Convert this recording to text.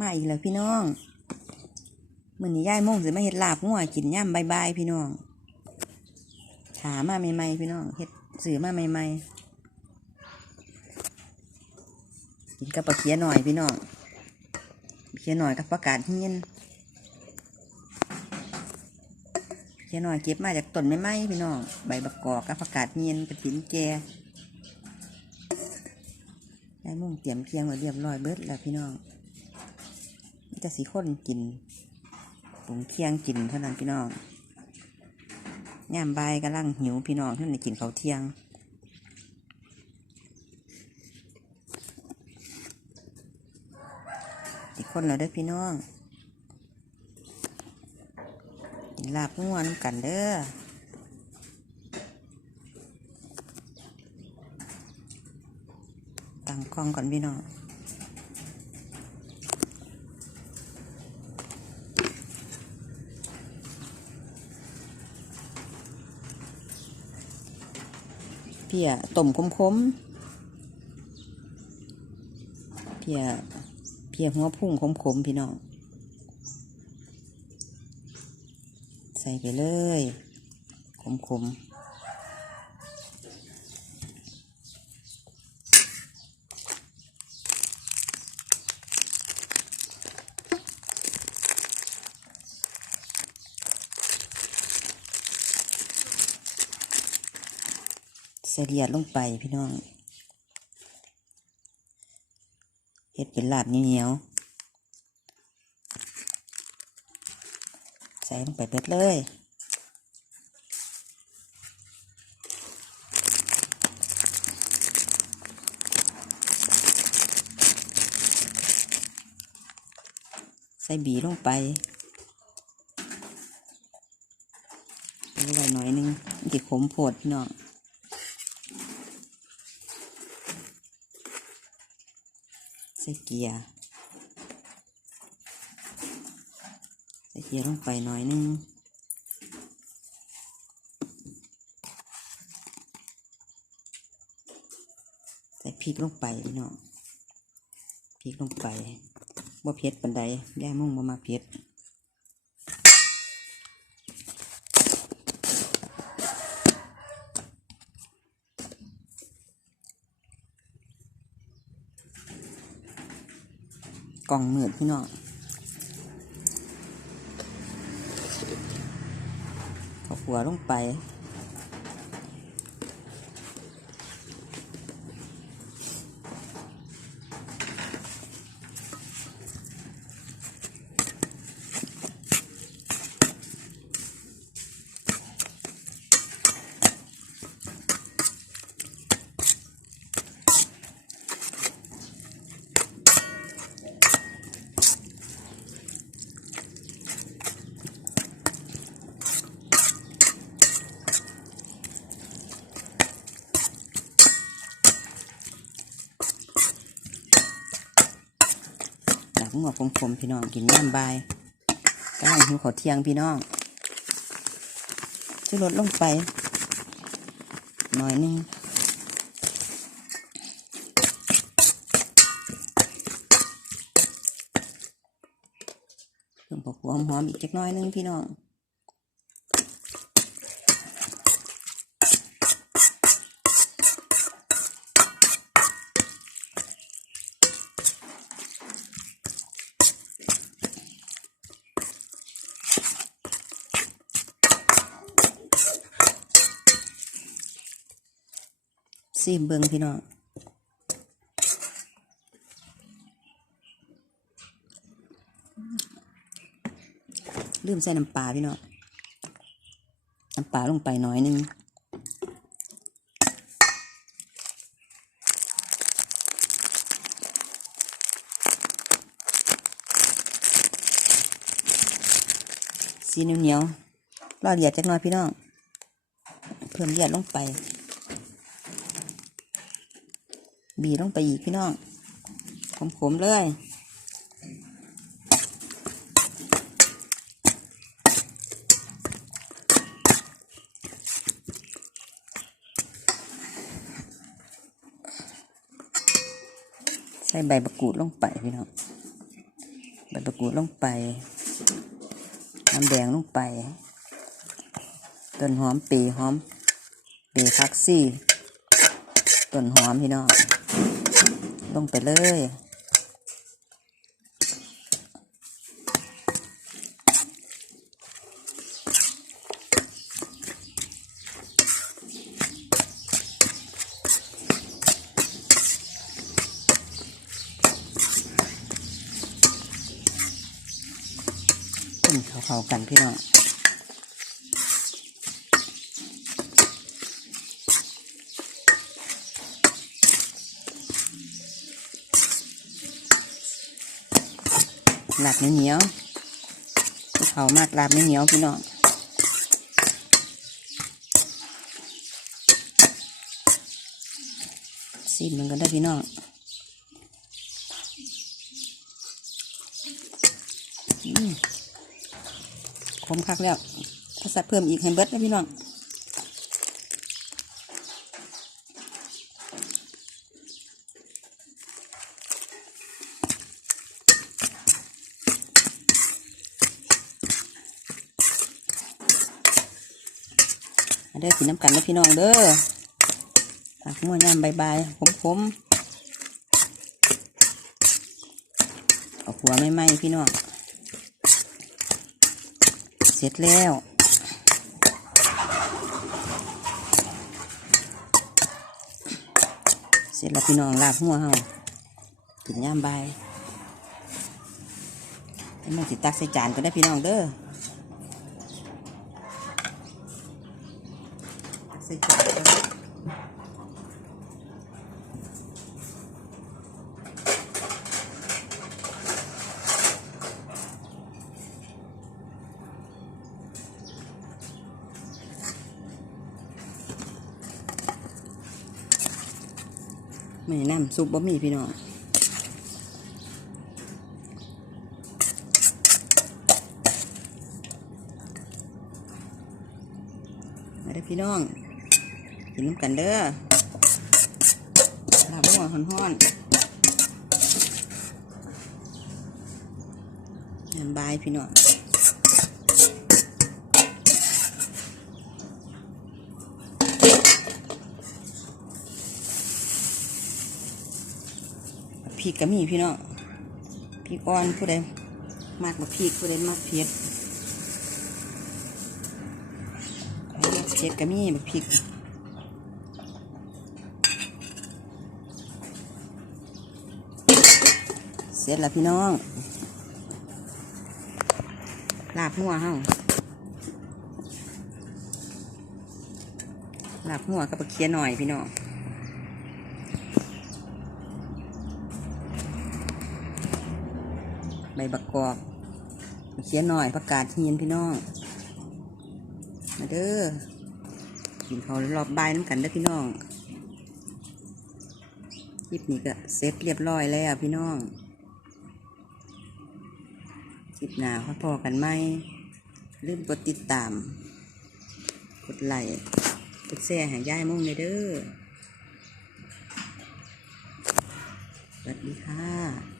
มาอีกแล้วพี่น้องมือนี้ยายโมงสิมาเฮ็ดลาบงัวกินย่ำบายพี่น้อง ถามาใหม่ๆพี่น้องเฮ็ดซื้อมาใหม่ๆกินกับปลาเขียหน่อยพี่น้องเขียหน่อยกับประกาศเฮียนเขียหน่อยเก็บมาจากต้นไม้ๆพี่น้องใบบักกอกกับประกาศเฮียนกระถินแกยายโมงเตรียมเคียงไว้เรียบร้อยเบิดแล้วพี่น้อง จะสีข้นกินปรุงเคียงกินเท่านั้นพี่น้องย่ามบายกำลังหิวพี่น้องท่านได้กินเขาเที่ยง อีกคนเราเด้อพี่น้องกินลาบง่วนกันเด้อตั้งกล้องก่อนพี่น้อง เพียต้มคมๆเพียเพียหัวพุ่งคมๆพี่น้อง ใส่ไปเลยคมๆใส่เลียดลงไปพี่น้องเฮ็ดเป็นลาบเหนียวๆใส่ลงไปเบิดเลยใส่บีลงไปใส่ไว้หน่อยหนึงมันจะขมโพดพี่น้อง ใส่เกียร์ ใส่เกียร์ลงไปหน่อยนึงใส่พริกลงไปพี่น้องพริกลงไปบ่เผ็ดปันใดย่ามุ่งบ่มาเผ็ด กล่องเหมือดพี่น้องเอาหัวลงไป หลับหัวคมๆพี่น้องกินย่ำบายกำลังหิวขอเที่ยงพี่น้องช่วยลดลงไป หน่อยนึงเพิ่มผักหัวหอมอีกเล็กน้อยนึงพี่น้อง ซีมเบิงพี่น้องลืมใส่น้ำปลาพี่น้องน้ำปลาลงไปหน่อยหนึงสีเหนียวๆรอเลียดจักหน่อยพี่น้อง เพิ่มเลียดลงไป บีลงไปอีกพี่น้องขมๆเลยใส่ใบมะกรูดลงไปพี่น้องประกรูดลงไป น้ำแดงลงไป ต้นหอมปีหอมปีพักซี่ ต้นหอมพี่น้อง ลงไปเลยต้นเขาๆกันพี่น้อง หลับเหนียวเขามากหลับเหนียวพี่น้องซีมมันกันได้พี่น้องอืมคมคักแล้วถ้าสัตว์เพิ่มอีกให้เบิดนะพี่น้อง เด้อกินน้ำกันนะพี่น้องเด้อผักมั่วยามบายๆขมๆเอาหัวไม่ไหมพี่น้อง เสร็จแล้วเสร็จแล้วพี่น้องลาบหัวเฮากินยามบายให้มันสิตักใส่จานก็ได้พี่น้องเด้อ ใส่จานก่อนไม่น้ำซุปบะหมี่พี่น้องมาเด้พี่น้อง กินน้ำกันเด้อลาบหัวห้อนๆน้ำบายพี่น้องพริกก็มีพี่น้องพริกอ่อนผู้ใดมากกว่าพริกผู้ใดมากเผ็ดเผ็ดก็มีแบบพริก เส ร็จแล้วพี่น้อง ลาบหัวเฮาลาบหัวกับปลาเคียหน่อยพี่น้องใบบักกอกเคียหน่อยประกาศเฮียนพี่น้อง มาเด้อกินเขารอบบายน้ำกันเด้อพี่น้องคลิปนี้ก็เสร็จเรียบร้อยแล้วพี่น้อง คลิปหน้าพอๆกันไหมลืมกดติดตาม กดไลค์กดแชร์ให้ย่ายมุ่งในเด้อสวัสดีค่ะ